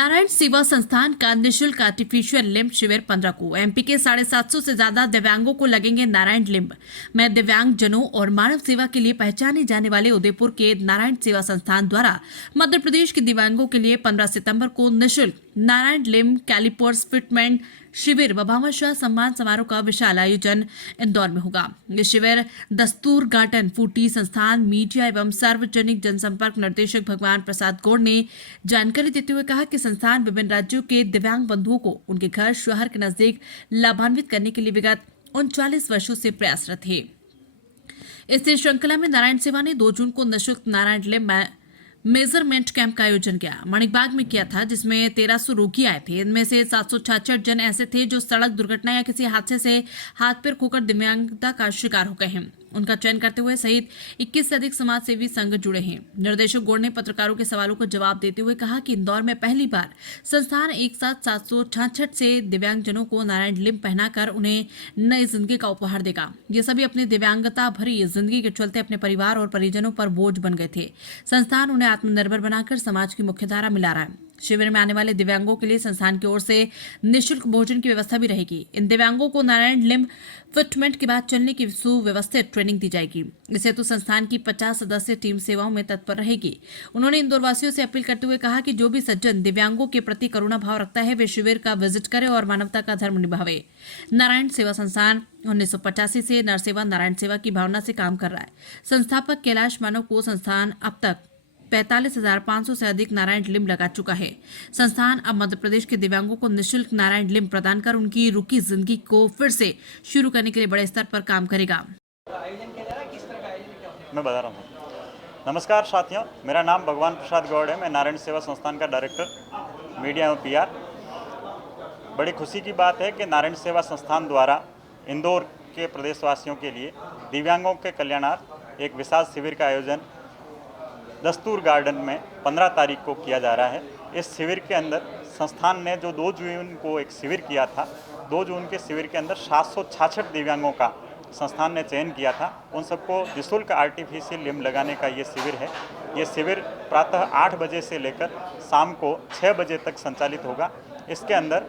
नारायण सेवा संस्थान का निःशुल्क आर्टिफिशियल लिम्ब शिविर 15 को एमपी के 750 से ज्यादा दिव्यांगों को लगेंगे नारायण लिम्ब। में दिव्यांग जनों और मानव सेवा के लिए पहचाने जाने वाले उदयपुर के नारायण सेवा संस्थान द्वारा मध्य प्रदेश के दिव्यांगों के लिए 15 सितंबर को निःशुल्क नारायण लिम्ब कैलिपर्स फिटमेंट शिविर व भामाशाह सम्मान समारोह का विशाल आयोजन इंदौर में होगा। ये शिविर दस्तूर गार्टन फूटी संस्थान मीडिया एवं सार्वजनिक जनसंपर्क निर्देशक भगवान प्रसाद गौड़ ने जानकारी देते हुए कहा कि संस्थान विभिन्न राज्यों के दिव्यांग बंधुओं को उनके घर शहर के नजदीक लाभान्वित करने के लिए विगत 39 वर्षों से प्रयासरत है। इस श्रृंखला में नारायण सेवा ने 2 जून को निःशुल्क नारायण लिम्ब मेजरमेंट कैंप का आयोजन किया मणिबाग में किया था, जिसमें 1300 रोगी आए थे। इनमें से 766 जन ऐसे थे जो सड़क दुर्घटना या किसी हादसे से हाथ पैर खोकर दिव्यांगता का शिकार हो गए हैं। उनका चयन करते हुए सहित 21 से अधिक समाज सेवी संघ जुड़े हैं। निर्देशक गौड़ ने पत्रकारों के सवालों का जवाब देते हुए कहा कि इंदौर में पहली बार संस्थान एक साथ 766 से दिव्यांगजनों को नारायण लिम्ब पहनाकर उन्हें नई जिंदगी का उपहार देगा। ये सभी अपनी दिव्यांगता भरी जिंदगी के चलते अपने परिवार और परिजनों पर बोझ बन गए थे। संस्थान उन्हें आत्मनिर्भर बनाकर समाज की मुख्यधारा मिला रहा है। शिविर में आने वाले दिव्यांगों के लिए संस्थान की ओर से निःशुल्क भोजन की व्यवस्था भी रहेगी। इन दिव्यांगों को नारायण लिम्ब फिटमेंट के बाद चलने की सुव्यवस्थित ट्रेनिंग दी जाएगी। इस हेतु संस्थान की 50 सदस्य टीम सेवाओं में तत्पर रहेगी। उन्होंने इंदौर वासियों से अपील करते हुए कहा कि जो भी सज्जन दिव्यांगों के प्रति करुणा भाव रखता है वे शिविर का विजिट करे और मानवता का धर्म निभावे। नारायण सेवा संस्थान 1985 से नर सेवा नारायण सेवा की भावना से काम कर रहा है। संस्थापक कैलाश मानव को संस्थान अब तक 45,500 से अधिक नारायण लिम्ब लगा चुका है। संस्थान अब मध्य प्रदेश के दिव्यांगों को निःशुल्क नारायण लिम्ब प्रदान कर उनकी रुकी जिंदगी को फिर से शुरू करने के लिए बड़े स्तर पर काम करेगा। मैं बता रहा हूँ। नमस्कार साथियों, मेरा नाम भगवान प्रसाद गौड़ है। मैं नारायण सेवा संस्थान का डायरेक्टर मीडिया एवं पीआर। बड़ी खुशी की बात है कि नारायण सेवा संस्थान द्वारा इंदौर के प्रदेशवासियों के लिए दिव्यांगों के कल्याणार्थ एक विशाल शिविर का आयोजन दस्तूर गार्डन में 15 तारीख को किया जा रहा है। इस शिविर के अंदर संस्थान ने जो 2 जून को एक शिविर किया था, 2 जून के शिविर के अंदर 766 दिव्यांगों का संस्थान ने चयन किया था। उन सबको निःशुल्क आर्टिफिशियल लिम्ब लगाने का ये शिविर है। ये शिविर प्रातः 8 बजे से लेकर शाम को 6 बजे तक संचालित होगा। इसके अंदर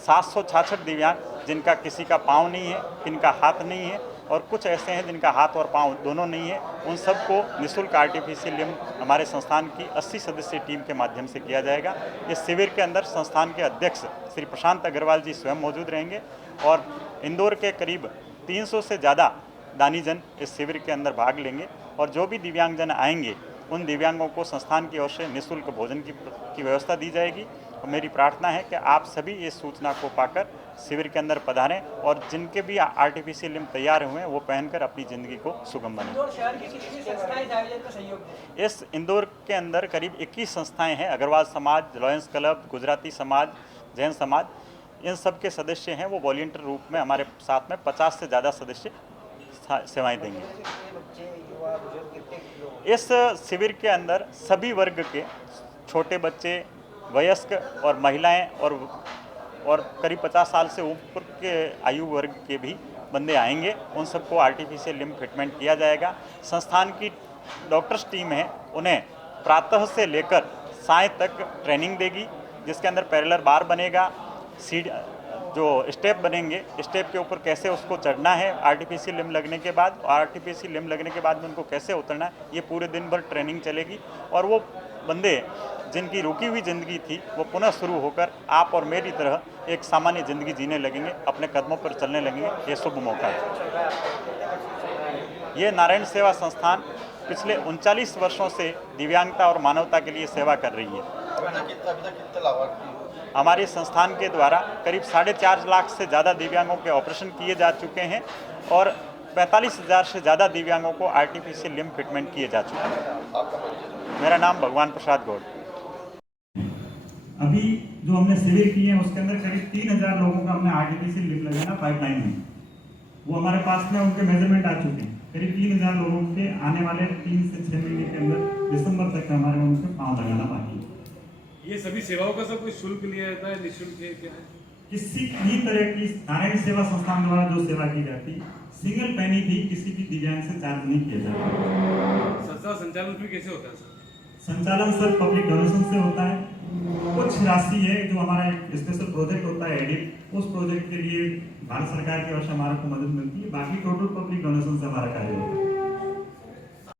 766 दिव्यांग जिनका किसी का पाँव नहीं है, किनका हाथ नहीं है और कुछ ऐसे हैं जिनका हाथ और पाँव दोनों नहीं है, उन सबको निःशुल्क आर्टिफिशियल लिम्ब हमारे संस्थान की 80 सदस्यीय टीम के माध्यम से किया जाएगा। इस शिविर के अंदर संस्थान के अध्यक्ष श्री प्रशांत अग्रवाल जी स्वयं मौजूद रहेंगे और इंदौर के करीब 300 से ज़्यादा दानीजन इस शिविर के अंदर भाग लेंगे और जो भी दिव्यांगजन आएंगे उन दिव्यांगों को संस्थान की ओर से निःशुल्क भोजन की व्यवस्था दी जाएगी। और मेरी प्रार्थना है कि आप सभी इस सूचना को पाकर शिविर के अंदर पधारें और जिनके भी आर्टिफिशियल लिम्ब तैयार हुए हैं वो पहनकर अपनी ज़िंदगी को सुगम बनाएं। इस इंदौर के अंदर करीब 21 संस्थाएं हैं। अग्रवाल समाज, लॉयंस क्लब, गुजराती समाज, जैन समाज, इन सब के सदस्य हैं। वो वॉलंटियर रूप में हमारे साथ में 50 से ज़्यादा सदस्य सेवाएं देंगे। इस शिविर के अंदर सभी वर्ग के छोटे बच्चे, वयस्क और महिलाएं और करीब 50 साल से ऊपर के आयु वर्ग के भी बंदे आएंगे। उन सबको आर्टिफिशियल लिम्ब फिटमेंट किया जाएगा। संस्थान की डॉक्टर्स टीम है, उन्हें प्रातः से लेकर साय तक ट्रेनिंग देगी, जिसके अंदर पैरेलल बार बनेगा, सीट जो स्टेप बनेंगे, स्टेप के ऊपर कैसे उसको चढ़ना है आर्टिफिशियल लिम्ब लगने के बाद, आर्टिफिशियल लिम्ब लगने के बाद में उनको कैसे उतरना है, ये पूरे दिन भर ट्रेनिंग चलेगी। और वो बंदे जिनकी रुकी हुई ज़िंदगी थी वो पुनः शुरू होकर आप और मेरी तरह एक सामान्य ज़िंदगी जीने लगेंगे, अपने कदमों पर चलने लगेंगे। ये शुभ मौका है। ये नारायण सेवा संस्थान पिछले 39 वर्षों से दिव्यांगता और मानवता के लिए सेवा कर रही है। हमारे संस्थान के द्वारा करीब 4.5 लाख से ज़्यादा दिव्यांगों के ऑपरेशन किए जा चुके हैं और 45,000 से ज़्यादा दिव्यांगों को आर्टिफिशियल लिम्ब फिटमेंट किए जा चुके हैं। मेरा नाम भगवान प्रसाद गौड़। अभी जो हमने शिविर किए हैं उसके अंदर करीब 3,000 लोगों का हमने आर्टिफिशियल लिम्ब लगाना पाइपलाइन में, वो हमारे पास में उनके मेजरमेंट आ चुके हैं। करीब 3,000 लोगों के आने वाले 3 से 6 महीने के अंदर दिसंबर तक हमारे उनके पाँव लगाना बाकी है। ये सभी सेवाओं का सब कोई शुल्क लिया जाता है, निःशुल्क है क्या है? किसी भी तरह की नारायण सेवा संस्थान द्वारा जो सेवा की जाती, सिंगल पैनी भी किसी भी दिव्यांग से चार्ज नहीं किया जाता। संस्था संचालन भी कैसे होता है सर? संचालन सर पब्लिक डोनेशन से होता है। कुछ राशि है जो हमारा एक स्पेशल प्रोजेक्ट होता है एडिट, उस प्रोजेक्ट के लिए भारत सरकार की ओर से हमारे को मदद मिलती है। बाकी टोटल पब्लिक डोनेशन से हमारा कार्य होता है।